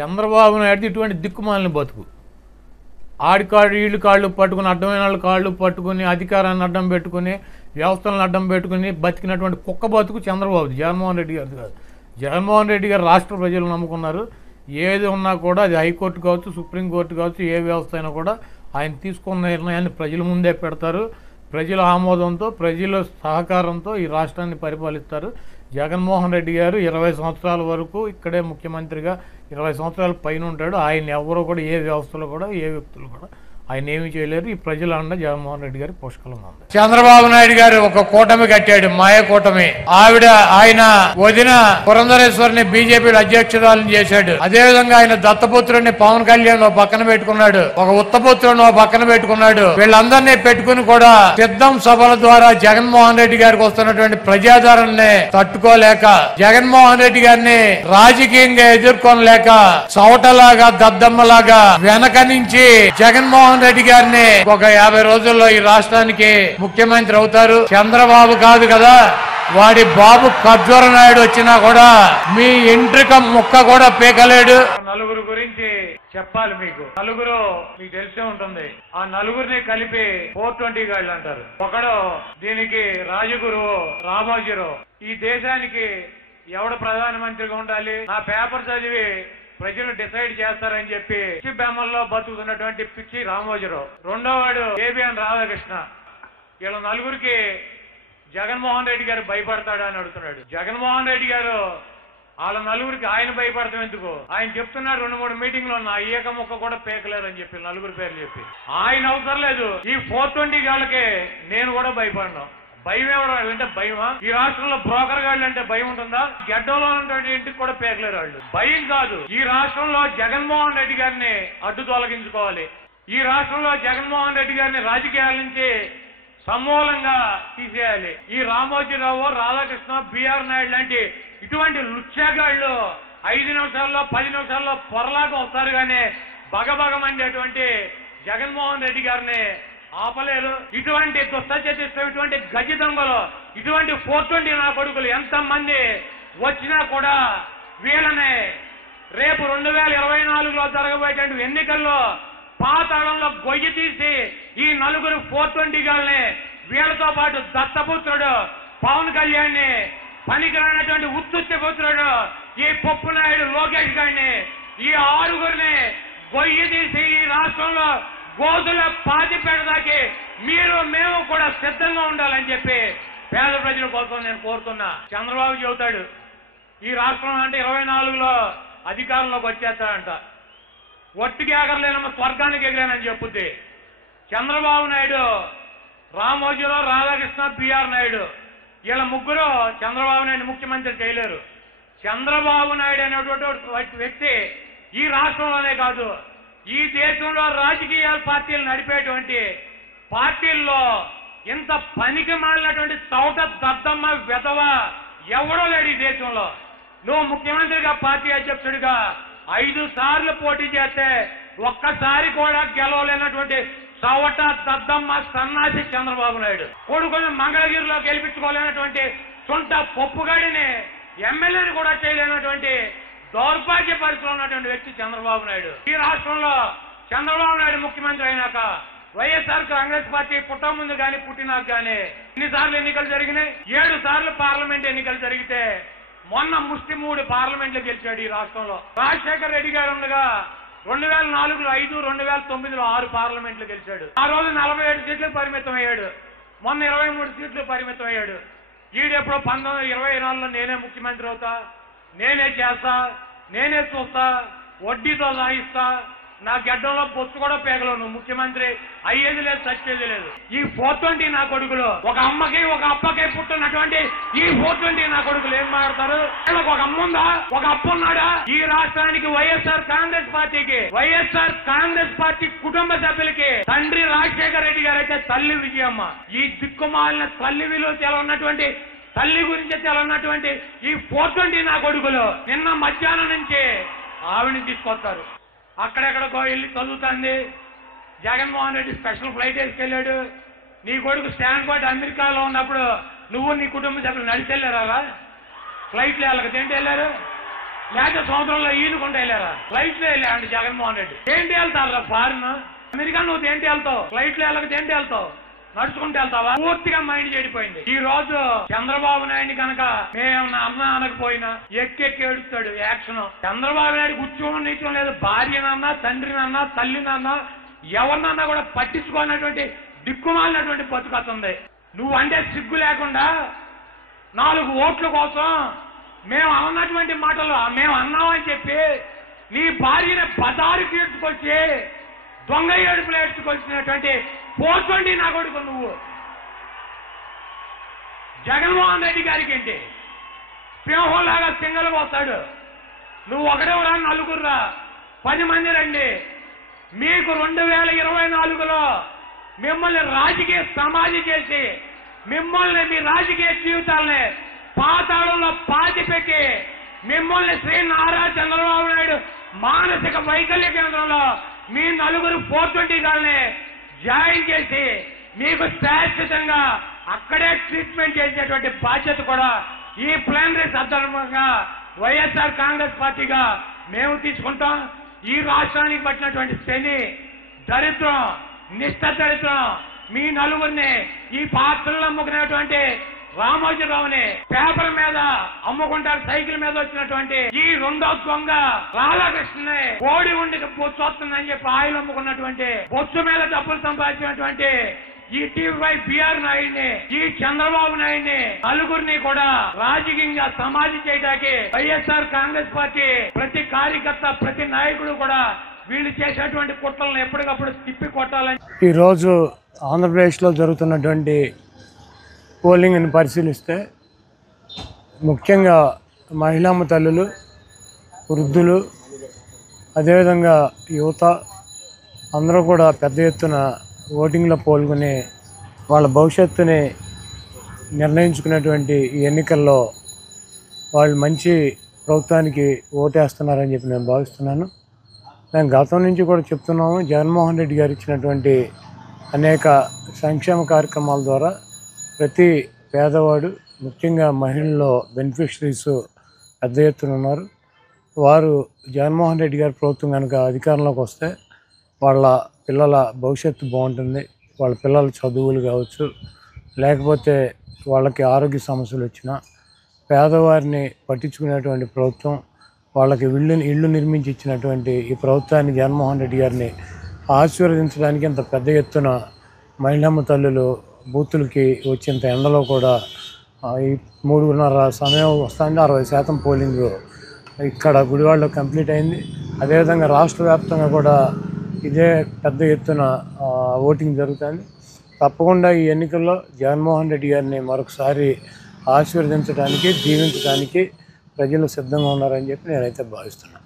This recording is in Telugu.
చంద్రబాబు నాయుడు ఇటువంటి దిక్కుమాలిన బతుకు. ఆడికాళ్ళు వీళ్ళు కాళ్ళు పట్టుకుని, అడ్డమైన వాళ్ళ కాళ్ళు పట్టుకుని, అధికారాన్ని అడ్డం పెట్టుకుని, వ్యవస్థలను అడ్డం పెట్టుకుని బతికినటువంటి కుక్క బతుకు చంద్రబాబు. జగన్మోహన్ రెడ్డి గారు కాదు. జగన్మోహన్ రెడ్డి గారు రాష్ట్ర ప్రజలు నమ్ముకున్నారు. ఏది ఉన్నా కూడా అది హైకోర్టు కావచ్చు, సుప్రీంకోర్టు కావచ్చు, ఏ వ్యవస్థ అయినా కూడా ఆయన తీసుకున్న నిర్ణయాన్ని ప్రజల ముందే పెడతారు. ప్రజల ఆమోదంతో, ప్రజల సహకారంతో ఈ రాష్ట్రాన్ని పరిపాలిస్తారు. జగన్మోహన్ రెడ్డి గారు 20 సంవత్సరాల వరకు ఇక్కడే ముఖ్యమంత్రిగా 20 సంవత్సరాల పైన ఉంటాడు. ఆయన ఎవరో కూడా ఏ వ్యవస్థలో కూడా ఏ వ్యక్తులు కూడా ఆయన ఏమీ చేయలేరు. ఈ ప్రజల అండ జగన్మోహన్ రెడ్డి గారి పుష్కలంగా ఉంది. చంద్రబాబు నాయుడు గారు ఒక కూటమి కట్టాడు, మాయ కూటమి. ఆయన వదిన పురంధరేశ్వరిని బీజేపీ అధ్యక్షురాలను చేశాడు. అదేవిధంగా ఆయన దత్తపుత్రుడిని పవన్ కళ్యాణ్ పక్కన పెట్టుకున్నాడు, ఒక ఉత్తపుత్రుని పక్కన పెట్టుకున్నాడు. వీళ్ళందరినీ పెట్టుకుని కూడా సిద్ధం సభల ద్వారా జగన్మోహన్ రెడ్డి గారికి వస్తున్నటువంటి ప్రజాదరణని తట్టుకోలేక, జగన్మోహన్ రెడ్డి గారిని రాజకీయంగా ఎదుర్కొనలేక, చవటలాగా దద్దమ్మలాగా వెనక నుంచి జగన్మోహన్ రెడ్డి గారిని ఒక 50 రోజుల్లో ఈ రాష్ట్రానికి ముఖ్యమంత్రి అవుతారు. చంద్రబాబు కాదు కదా, వాడి బాబు ఖర్జూర నాయుడు వచ్చినా కూడా మీ ఎంట్రిక ముక్క కూడా పీకలేడు. నలుగురు గురించి చెప్పాలి మీకు. నలుగురు మీకు తెలిసే ఉంటుంది. ఆ నలుగురిని కలిపి 420 గాళ్ళు అంటారు. ఒకడు దీనికి రాజగురువు రామోజీరావు. ఈ దేశానికి ఎవడు ప్రధానమంత్రిగా ఉండాలి, నా పేపర్ చదివి ప్రజలు డిసైడ్ చేస్తారని చెప్పి పిచ్చి బెమ్మల్లో బతుకుతున్నటువంటి పిచ్చి రామోజీరావు. రెండోవాడు ఏబిఎన్ రాధాకృష్ణ. వీళ్ళ నలుగురికి జగన్మోహన్ రెడ్డి గారు భయపడతాడా అని అడుగుతున్నాడు. జగన్మోహన్ రెడ్డి గారు వాళ్ళ నలుగురికి ఆయన భయపడతాం ఎందుకు? ఆయన చెప్తున్నారు 2-3 మీటింగ్లో నా ఏక ముక్క కూడా పేకలేరు అని చెప్పి నలుగురు పేర్లు చెప్పి. ఆయన అవసరం లేదు. ఈ 420 గాళ్ళకి నేను కూడా భయపడను. భయం ఎవరు అంటే భయమా? ఈ రాష్ట్రంలో బ్రోకర్ గాళ్ళు అంటే భయం ఉంటుందా? గడ్డలో ఉన్నటువంటి ఇంటికి కూడా పేకలేరు వాళ్ళు. భయం కాదు. ఈ రాష్ట్రంలో జగన్మోహన్ రెడ్డి గారిని అడ్డు తొలగించుకోవాలి. ఈ రాష్ట్రంలో జగన్మోహన్ రెడ్డి గారిని రాజకీయాల నుంచి సమూలంగా తీసేయాలి. ఈ రామోజీరావు, రాధాకృష్ణ, బిఆర్ నాయుడు లాంటి ఇటువంటి లుచ్చాగాళ్ళు 5 నిమిషాల్లో 10 నిమిషాల్లో పొరలాగా వస్తారు కానీ బగబగమండేటువంటి జగన్మోహన్ రెడ్డి గారిని ఆపలేరు. ఇటువంటి దుస్తచరిత్ర, ఇటువంటి గజ దొంగలు, ఇటువంటి 420 నా కొడుకులు ఎంతమంది వచ్చినా కూడా వీళ్ళని రేపు 2024లో జరగబోయేటువంటి ఎన్నికల్లో పాతాళంలో గొయ్యి తీసి ఈ నలుగురు 420 గాళ్ళని వీళ్ళతో పాటు దత్తపుత్రుడు పవన్ కళ్యాణ్ ని, పనికిరానటువంటి ఉత్తుత్తి పుత్రుడు ఈ పప్పు నాయుడు లోకేష్ గారిని, ఈ 6గురిని గొయ్యి తీసి ఈ రాష్ట్రంలో గోధుల పాతిపేటదాకి మేము కూడా సిద్ధంగా ఉండాలని చెప్పి పేద ప్రజల కోసం నేను కోరుతున్నా. చంద్రబాబు చెబుతాడు ఈ రాష్ట్రం అంటే 24లో అధికారంలోకి వచ్చేస్తాడంట. ఒట్టికి ఎగరలేనమ్మ స్వర్గానికి ఎగిరానని చెప్పుద్ది. చంద్రబాబు నాయుడు, రామోజీరావు, రాధాకృష్ణ, బిఆర్ నాయుడు వీళ్ళ ముగ్గురు చంద్రబాబు నాయుడు ముఖ్యమంత్రి చేయలేరు. చంద్రబాబు నాయుడు అనేటువంటి వ్యక్తి ఈ రాష్ట్రంలోనే కాదు, ఈ దేశంలో రాజకీయ పార్టీలు నడిపేటువంటి పార్టీల్లో ఇంత పనికి మాలినటువంటి చౌట దద్దమ్మ వెధవ ఎవడో లేడు ఈ దేశంలో. నువ్వు ముఖ్యమంత్రిగా, పార్టీ అధ్యక్షుడిగా 5 సార్లు పోటీ చేస్తే ఒక్కసారి కూడా గెలవలేనటువంటి చవట దద్దమ్మ సన్నాసి చంద్రబాబు నాయుడు. కొడుకుని మంగళగిరిలో గెలిపించుకోలేనటువంటి సొంత పప్పుగాడిని ఎమ్మెల్యేని కూడా చేయలేనటువంటి దౌర్భాగ్య పరిస్థితిలో ఉన్నటువంటి వ్యక్తి చంద్రబాబు నాయుడు. ఈ రాష్ట్రంలో చంద్రబాబు నాయుడు ముఖ్యమంత్రి అయినాక వైఎస్ఆర్ కాంగ్రెస్ పార్టీ పుట్ట ముందు కానీ పుట్టినాక కానీ ఎన్నిసార్లు ఎన్నికలు జరిగినాయి? 7 సార్లు పార్లమెంట్ ఎన్నికలు జరిగితే మొన్న ముష్టి 3 పార్లమెంట్లు గెలిచాడు ఈ రాష్ట్రంలో. రాజశేఖర రెడ్డి గారు ఉండగా 2004లో 5, 2009లో 6 పార్లమెంట్లు గెలిచాడు. ఆ రోజు 47 సీట్లకు పరిమితం అయ్యాడు. మొన్న 23 సీట్లు పరిమితం అయ్యాడు. ఈడెప్పుడు 1924లో నేనే ముఖ్యమంత్రి అవుతా, నేనే చేస్తా, నేనే చూస్తా, వడ్డీతో సాగిస్తా, నా గడ్డంలో బొత్తు కూడా పేగలో నువ్వు ముఖ్యమంత్రి అయ్యేది లేదు, చచ్చేది లేదు. ఈ 420 నా కొడుకులు, ఒక అమ్మకి ఒక అప్పకి పుట్టినటువంటి ఈ 420 నా కొడుకులు ఏం మాట్లాడతారు? వీళ్ళకి ఒక అమ్మ ఉందా, ఒక అప్పు ఉన్నాడా? ఈ రాష్ట్రానికి వైఎస్ఆర్ కాంగ్రెస్ పార్టీ కుటుంబ సభ్యులకి తండ్రి రాజశేఖర రెడ్డి గారు అయితే తల్లి విజయమ్మ. ఈ దిక్కుమాలిన తల్లి విలువ తెలవన్నటువంటి, తల్లి గురించి తెలవన్నటువంటి ఈ 420 నా కొడుకులు నిన్న మధ్యాహ్నం నుంచి ఆవిడని తీసుకొస్తారు. అక్కడెక్కడికో వెళ్ళి చదువుతుంది. జగన్మోహన్ రెడ్డి స్పెషల్ ఫ్లైట్ వేసుకెళ్ళాడు. నీ కొడుకు స్టాన్ఫోర్డ్ అమెరికాలో ఉన్నప్పుడు నువ్వు నీ కుటుంబ సభ్యులు నడిచి వెళ్ళారా? ఫ్లైట్లు వెళ్ళక దేంటి వెళ్ళారు? లేకపోతే సముద్రంలో ఈనుకుంటూ వెళ్ళారా? ఫ్లైట్ లో వెళ్ళాడు జగన్మోహన్ రెడ్డి. ఏంటి వెళ్తారా ఫారిన్? అమెరికా నువ్వు ఏంటి వెళ్తావు? ఫ్లైట్ లో వెళ్ళకపోతే ఏంటి వెళ్తావు? నడుచుకుంటూ వెళ్తావా? పూర్తిగా మైండ్ చెడిపోయింది. ఈ రోజు చంద్రబాబు నాయుడు కనుక మేము అన్న అనకపోయినా ఎక్కి ఏడుస్తాడు యాక్షన్. చంద్రబాబు నాయుడు కూర్చోని నీచం లేదు. భార్యనన్నా, తండ్రినన్నా, తల్లినన్నా, ఎవరినన్నా కూడా పట్టించుకోనటువంటి దిక్కుమాలినటువంటి బతుకుతుంది. నువ్వు అంటే సిగ్గు లేకుండా 4 ఓట్ల కోసం మేము అన్నటువంటి మాటలు మేము అన్నామని చెప్పి నీ భార్యని బజారుకి ఎత్తుకొచ్చి దొంగ ఏడుపులు ఎత్తుకొచ్చినటువంటి పోర్చండి నా కొడుకు నువ్వు. జగన్మోహన్ రెడ్డి గారికి ఏంటి సింహంలాగా సింగలు పోతాడు. నువ్వు ఒకడెవరా, నలుగురురా, 10 మంది రండి. మీకు 2024లో మిమ్మల్ని రాజకీయ సమాధి చేసి మిమ్మల్ని మీ రాజకీయ జీవితాలని పాతాళంలో పాతిపెట్టి మిమ్మల్ని శ్రీ నారా చంద్రబాబు నాయుడు మానసిక వైకల్య కేంద్రంలో మీ 4 420 గాల్ని జాయిన్ చేసి మీకు శాశ్వతంగా అక్కడే ట్రీట్మెంట్ చేసేటువంటి బాధ్యత కూడా ఈ ప్లానరీ సందర్భంగా వైఎస్ఆర్ కాంగ్రెస్ పార్టీగా మేము తీసుకుంటాం. ఈ రాష్ట్రానికి పట్టినటువంటి శని, దరిద్రం, నిష్ఠ దరిద్రం మీ 4 ఈ పాత్రలు అమ్ముకునేటువంటి రామోజీరావుని పేపర్ మీద అమ్ముకుంటారు, సైకిల్ మీద వచ్చినటువంటి ఈ 2వ దొంగ రాధాకృష్ణని కోడి ఉండి చూస్తుందని చెప్పి ఆయిల్ అమ్ముకున్నటువంటి బొత్సు మీద డబ్బులు సంపాదించినటువంటి ఈ టీవీ బిఆర్ నాయుడిని, ఈ చంద్రబాబు నాయుడిని 4 కూడా రాజకీయంగా సమాధి చేయడానికి వైఎస్ఆర్ కాంగ్రెస్ పార్టీ ప్రతి కార్యకర్త, ప్రతి నాయకుడు కూడా వీళ్ళు చేసేటువంటి కుట్రలను ఎప్పటికప్పుడు తిప్పి కొట్టాలని. ఈ రోజు ఆంధ్రప్రదేశ్లో జరుగుతున్నటువంటి పోలింగ్ని పరిశీలిస్తే ముఖ్యంగా మహిళామ తల్లులు, వృద్ధులు, అదేవిధంగా యువత అందరూ కూడా పెద్ద ఎత్తున ఓటింగ్లో పాల్గొని వాళ్ళ భవిష్యత్తుని నిర్ణయించుకునేటువంటి ఈ ఎన్నికల్లో వాళ్ళు మంచి ప్రభుత్వానికి ఓటేస్తున్నారని చెప్పి నేను భావిస్తున్నాను. మేము గతం నుంచి కూడా చెప్తున్నాము, జగన్మోహన్ రెడ్డి గారు ఇచ్చినటువంటి అనేక సంక్షేమ కార్యక్రమాల ద్వారా ప్రతి పేదవాడు, ముఖ్యంగా మహిళల్లో బెనిఫిషరీస్ పెద్ద ఎత్తున ఉన్నారు. వారు జగన్మోహన్ రెడ్డి గారి ప్రభుత్వం కనుక అధికారంలోకి వస్తే వాళ్ళ పిల్లల భవిష్యత్తు బాగుంటుంది. వాళ్ళ పిల్లల చదువులు కావచ్చు, లేకపోతే వాళ్ళకి ఆరోగ్య సమస్యలు వచ్చినా పేదవారిని పట్టించుకునేటువంటి ప్రభుత్వం, వాళ్ళకి ఇళ్ళు నిర్మించి ఇచ్చినటువంటి ఈ ప్రభుత్వాన్ని, జగన్మోహన్ రెడ్డి గారిని ఆశీర్వదించడానికి ఇంత పెద్ద ఎత్తున మహిళమ్మ తల్లులు బూతులకి వచ్చేంత ఎండలో కూడా ఈ 3:30 సమయం వస్తుంది. 60% పోలింగ్ ఇక్కడ గుడివాడలో కంప్లీట్ అయింది. అదేవిధంగా రాష్ట్ర వ్యాప్తంగా కూడా ఇదే పెద్ద ఎత్తున ఓటింగ్ జరుగుతుంది. తప్పకుండా ఈ ఎన్నికల్లో జగన్మోహన్ రెడ్డి గారిని మరొకసారి ఆశీర్వదించడానికి, దీవించడానికి ప్రజలు సిద్ధంగా ఉన్నారని చెప్పి నేనైతే భావిస్తున్నాను.